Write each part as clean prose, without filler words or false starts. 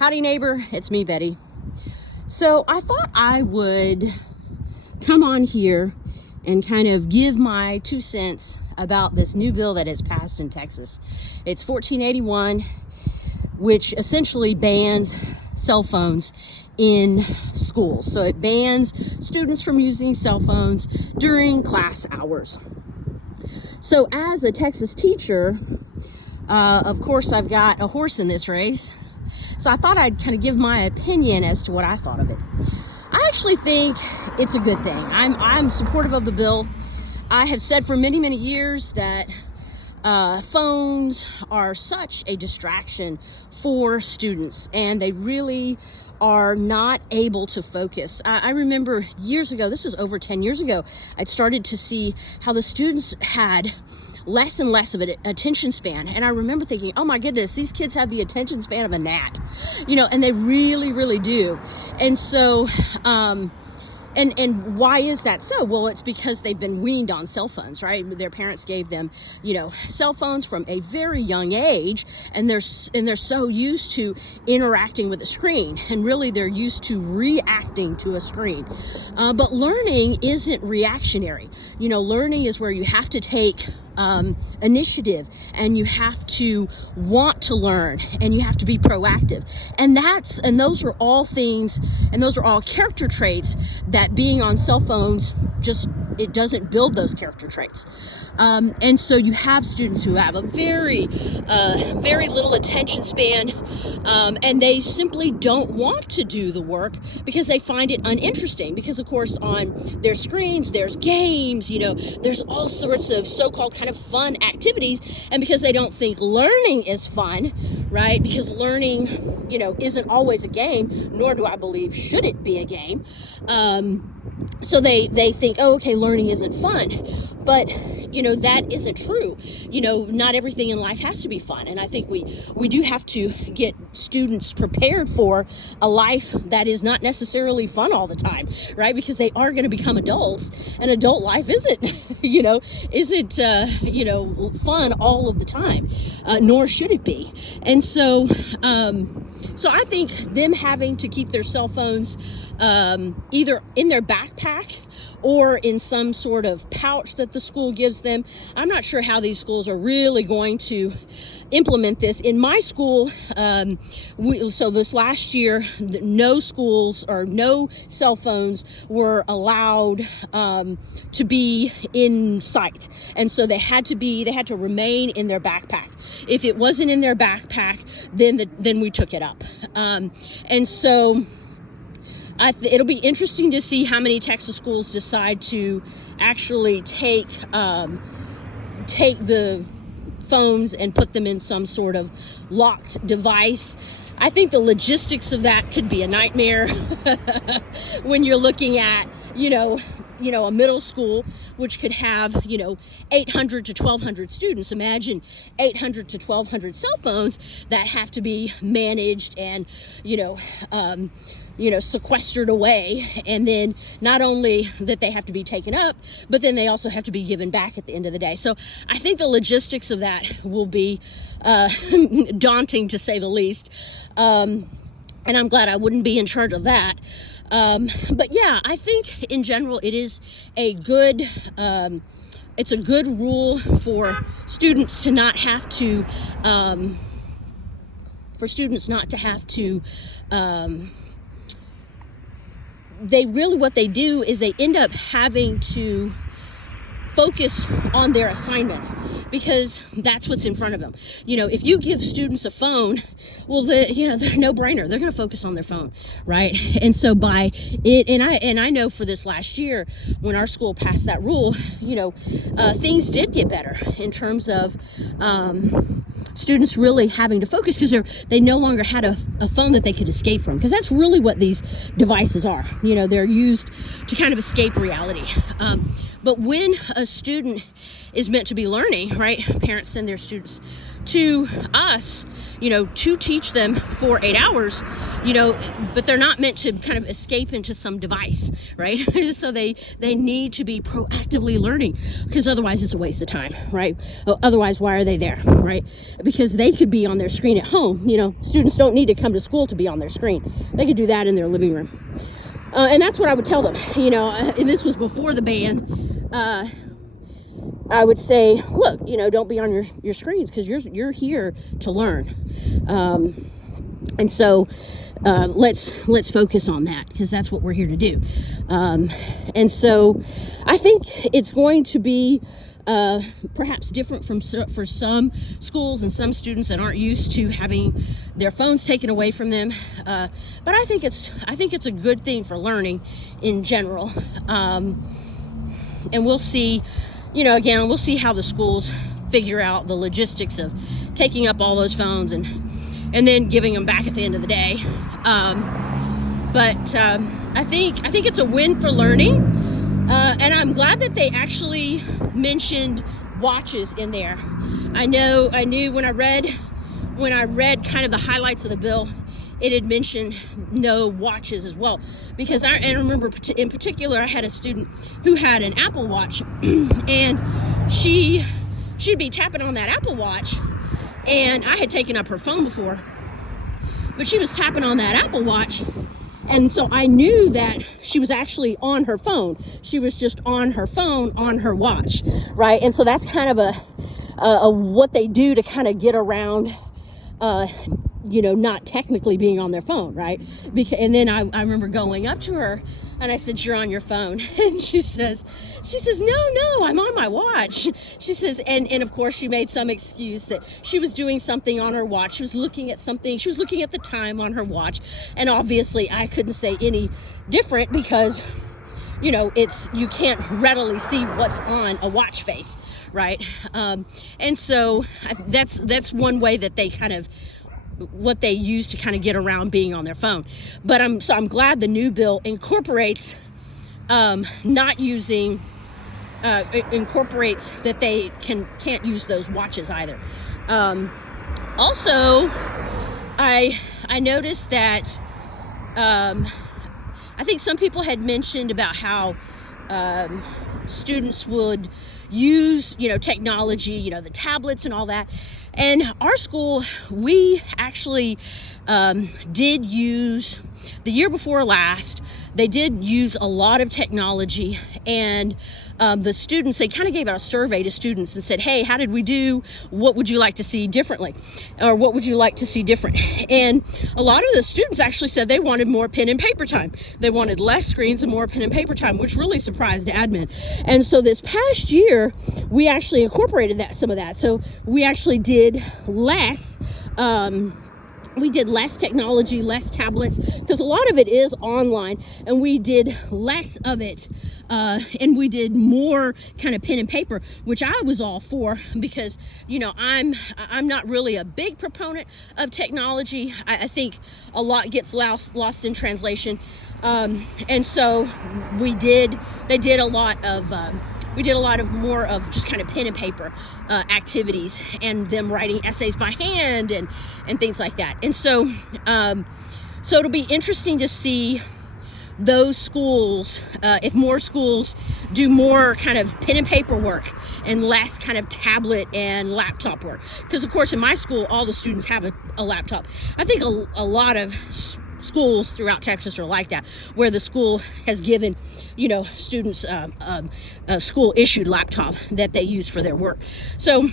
Howdy neighbor, it's me, Betty. So I thought I would come on here and kind of give my 2 cents about this new bill that has passed in Texas. It's 1481, which essentially bans cell phones in schools. So it bans students from using cell phones during class hours. So as a Texas teacher, of course I've got a horse in this race. So I thought I'd kind of give my opinion as to what I thought of it. I actually think it's a good thing. I'm supportive of the bill. I have said for many, many years that phones are such a distraction for students, and they really are not able to focus. I remember years ago, this was over 10 years ago, I'd started to see how the students had less and less of an attention span. And I remember thinking, oh my goodness, these kids have the attention span of a gnat, and they really, really do. And so, and why is that so? Well, it's because they've been weaned on cell phones, right? Their parents gave them, cell phones from a very young age, and they're so used to interacting with a screen, and really they're used to reacting to a screen. But learning isn't reactionary. Learning is where you have to take initiative, and you have to want to learn, and you have to be proactive, and those are all things, and those are all character traits that being on cell phones it doesn't build those character traits. And so you have students who have a very little attention span, and they simply don't want to do the work because they find it uninteresting, because of course on their screens there's games, there's all sorts of so-called kind of fun activities, and because they don't think learning is fun, right? Because learning, isn't always a game, nor do I believe should it be a game. So they think, oh, okay, learning isn't fun. But, that isn't true. Not everything in life has to be fun. And I think we do have to get students prepared for a life that is not necessarily fun all the time, right? Because they are going to become adults, and adult life isn't, fun all of the time, nor should it be. And so, so I think them having to keep their cell phones either in their backpack or in some sort of pouch that the school gives them. I'm not sure how these schools are really going to implement this. In my school, so this last year, no schools or no cell phones were allowed to be in sight, and so they had to remain in their backpack. If it wasn't in their backpack, then we took it up, and so it'll be interesting to see how many Texas schools decide to actually take the phones and put them in some sort of locked device. I think the logistics of that could be a nightmare when you're looking at, a middle school, which could have, 800 to 1,200 students. Imagine 800 to 1,200 cell phones that have to be managed and, sequestered away, and then not only that they have to be taken up, but then they also have to be given back at the end of the day. So I think the logistics of that will be daunting, to say the least, and I'm glad I wouldn't be in charge of that. But yeah, I think in general it is a good it's a good rule for students to not have to what they do is they end up having to focus on their assignments, because that's what's in front of them. If you give students a phone, well, they're no-brainer. They're going to focus on their phone, right? And so by it, and I know for this last year, when our school passed that rule, things did get better in terms of students really having to focus, because they no longer had a phone that they could escape from, because that's really what these devices are. They're used to kind of escape reality. But when a student is meant to be learning, right? Parents send their students to us, to teach them for 8 hours, but they're not meant to kind of escape into some device, right? So they need to be proactively learning, because otherwise it's a waste of time, right? Otherwise, why are they there, right? Because they could be on their screen at home. Students don't need to come to school to be on their screen. They could do that in their living room. And that's what I would tell them, and this was before the ban. I would say, look, don't be on your screens, because you're here to learn. And so let's focus on that, because that's what we're here to do. And so I think it's going to be perhaps different for some schools and some students that aren't used to having their phones taken away from them. But I think it's a good thing for learning in general. And we'll see. Again, we'll see how the schools figure out the logistics of taking up all those phones and then giving them back at the end of the day. But I think it's a win for learning, and I'm glad that they actually mentioned watches in there. I knew when I read kind of the highlights of the bill, it had mentioned no watches as well, because I remember in particular I had a student who had an Apple Watch, and she'd be tapping on that Apple Watch, and I had taken up her phone before, but she was tapping on that Apple Watch, and so I knew that she was actually on her phone. She was just on her phone on her watch, right? And so that's kind of a what they do to kind of get around not technically being on their phone, right? And then I remember going up to her and I said, "You're on your phone." And she says, no, I'm on my watch. She says, and of course she made some excuse that she was doing something on her watch. She was looking at something. She was looking at the time on her watch. And obviously I couldn't say any different, because you can't readily see what's on a watch face, right? And so that's one way that they kind of, what they use to kind of get around being on their phone. But I'm glad the new bill incorporates incorporates that they can't use those watches either. Also, I noticed that I think some people had mentioned about how students would use, technology, the tablets and all that. And our school, we actually did use, the year before last, they did use a lot of technology. And the students, they kind of gave out a survey to students and said, "Hey, how did we do? What would you like to see differently? Or what would you like to see different?" And a lot of the students actually said they wanted more pen and paper time. They wanted less screens and more pen and paper time, which really surprised admin. And so this past year, we actually incorporated some of that. So we actually did less, technology, less tablets, because a lot of it is online, and we did less of it, and we did more kind of pen and paper, which I was all for, because I'm not really a big proponent of technology. I think a lot gets lost in translation, and so we did a lot of more of just kind of pen and paper activities, and them writing essays by hand and things like that. And so it'll be interesting to see those schools, if more schools do more kind of pen and paper work and less kind of tablet and laptop work. Because of course in my school, all the students have a laptop. I think a lot of schools throughout Texas are like that, where the school has given students a school issued laptop that they use for their work. So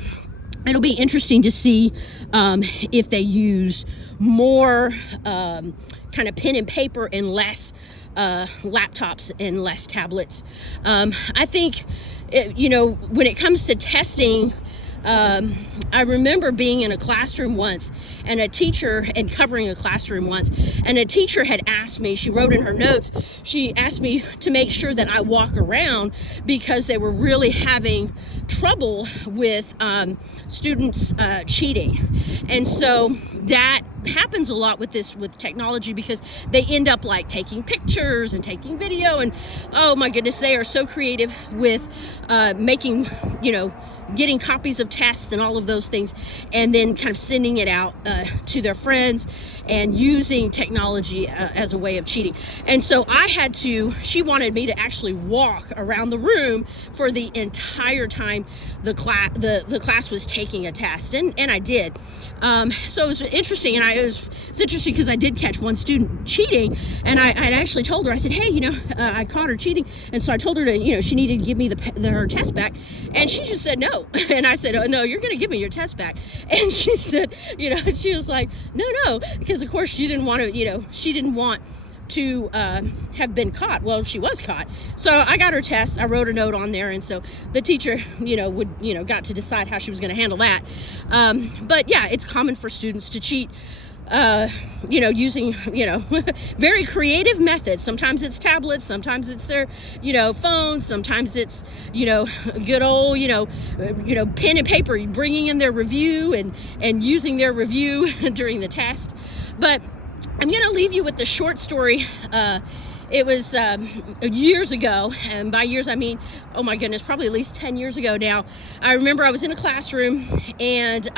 it'll be interesting to see if they use more kind of pen and paper and less laptops and less tablets. I think when it comes to testing, I remember being in a classroom once, and covering a classroom once, and a teacher had asked me, she wrote in her notes, she asked me to make sure that I walk around, because they were really having trouble with students cheating. And so that happens a lot with technology, because they end up like taking pictures and taking video, and oh my goodness, they are so creative with making getting copies of tests and all of those things, and then kind of sending it out to their friends and using technology as a way of cheating. And so she wanted me to actually walk around the room for the entire time the class was taking a test, and I did. So it was interesting, and it was interesting because I did catch one student cheating, and I actually told her, I said, hey, I caught her cheating, and so I told her to, she needed to give me her test back, and she just said no. And I said, oh no, you're going to give me your test back. And she said, she was like, no, because of course she didn't want to have been caught. Well, she was caught. So I got her test. I wrote a note on there, and so the teacher, got to decide how she was going to handle that. But yeah, it's common for students to cheat, using, very creative methods. Sometimes it's tablets, sometimes it's their, phones, sometimes it's, good old, pen and paper, bringing in their review and using their review during the test. But I'm going to leave you with the short story. It was years ago, and by years I mean, oh my goodness, probably at least 10 years ago now. I remember I was in a classroom, and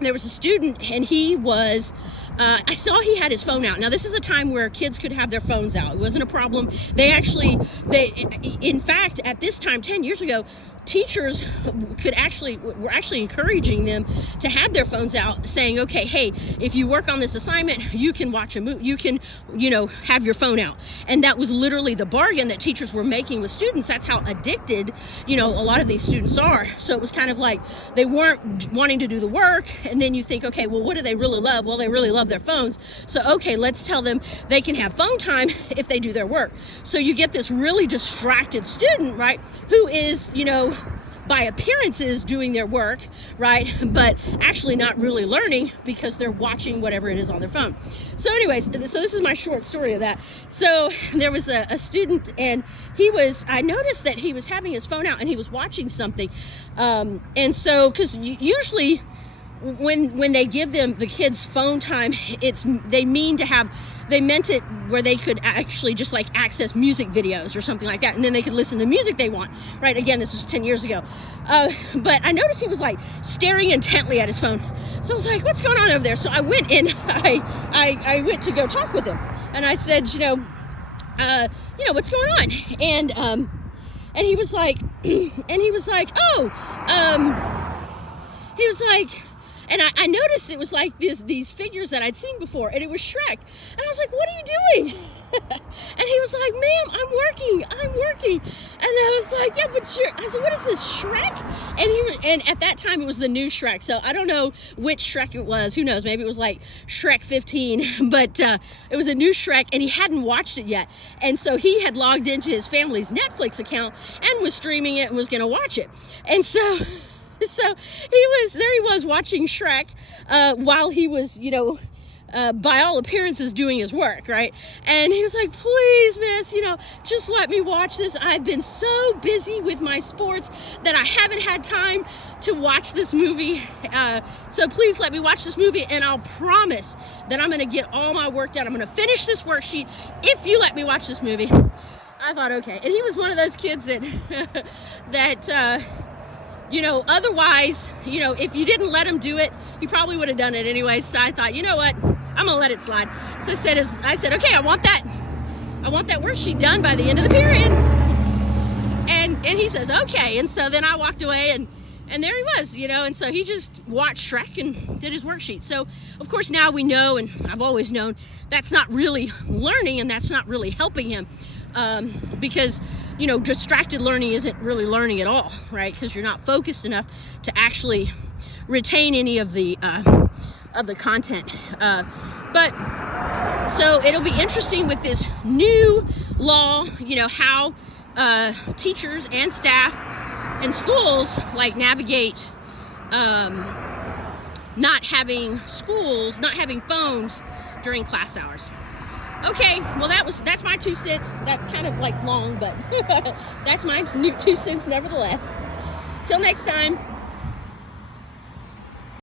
there was a student, and he was, I saw he had his phone out. Now, this is a time where kids could have their phones out. It wasn't a problem. In fact, at this time, 10 years ago, teachers were actually encouraging them to have their phones out, saying, okay, hey, if you work on this assignment, you can watch a movie, you can, have your phone out. And that was literally the bargain that teachers were making with students. That's how addicted, a lot of these students are. So it was kind of like they weren't wanting to do the work, and then you think, okay, well, what do they really love? Well, they really love their phones. So, okay, let's tell them they can have phone time if they do their work. So you get this really distracted student, right, who is, by appearances doing their work, right, but actually not really learning because they're watching whatever it is on their phone. So anyways, so this is my short story of that. So there was a student, and I noticed that he was having his phone out and he was watching something, and so, because usually when they give the kids phone time, they meant it where they could actually just like access music videos or something like that, and then they could listen to music they want, right? Again, this was 10 years ago. But I noticed he was like staring intently at his phone. So I was like, what's going on over there? So I went and I went to go talk with him, and I said, what's going on? And he was like, and I noticed it was like these figures that I'd seen before, and it was Shrek. And I was like, what are you doing? And he was like, ma'am, I'm working. And I was like, yeah, but I said, what is this, Shrek? And at that time it was the new Shrek. So I don't know which Shrek it was. Who knows? Maybe it was like Shrek 15, but it was a new Shrek, and he hadn't watched it yet. And so he had logged into his family's Netflix account and was streaming it and was going to watch it. And so he was watching Shrek while he was, by all appearances doing his work, right? And he was like, please, miss, just let me watch this. I've been so busy with my sports that I haven't had time to watch this movie. So please let me watch this movie, and I'll promise that I'm going to get all my work done. I'm going to finish this worksheet if you let me watch this movie. I thought, okay. And he was one of those kids that otherwise, if you didn't let him do it, he probably would have done it anyway. So I thought, you know what, I'm gonna let it slide. So I said, okay, I want that worksheet done by the end of the period. And he says, okay. And so then I walked away, and there he was, and so he just watched Shrek and did his worksheet. So of course now we know, and I've always known, that's not really learning, and that's not really helping him, because distracted learning isn't really learning at all, right? Because you're not focused enough to actually retain any of the content. But so it'll be interesting with this new law, how teachers and staff and schools like navigate not having phones during class hours. Okay, well that's my 2 cents. That's kind of like long, but that's my 2 cents nevertheless. Till next time.